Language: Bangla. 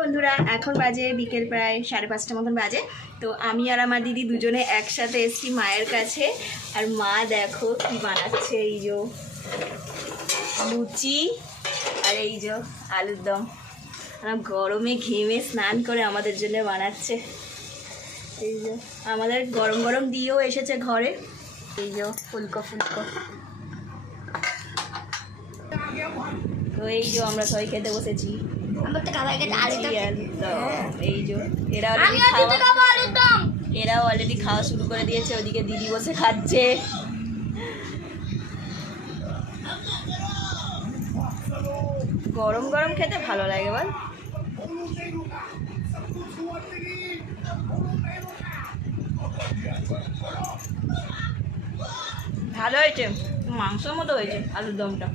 বন্ধুরা, এখন বাজে বিকেল প্রায় 5:30 মতন বাজে। তো আমি আর আমার দিদি দুজনে একসাথে এসেছি মায়ের কাছে। আর মা দেখো কি বানাচ্ছে, এই যে লুচি আর এই যে আলুর দম। গরমে ঘেমে স্নান করে আমাদের জন্য বানাচ্ছে। এই যে আমাদের গরম গরম দিয়েও এসেছে ঘরে। এই যে ফুলকো ফুলকো। তো এই যে আমরা সবাই খেতে বসেছি। এই যে এরাও অলরেডি খাওয়া শুরু করে দিয়েছে। ওদিকে দিদি বসে খাচ্ছে। গরম গরম খেতে ভালো লাগে বল। ভালো হয়েছে, মাংসের মতো হয়েছে আলুর দমটা।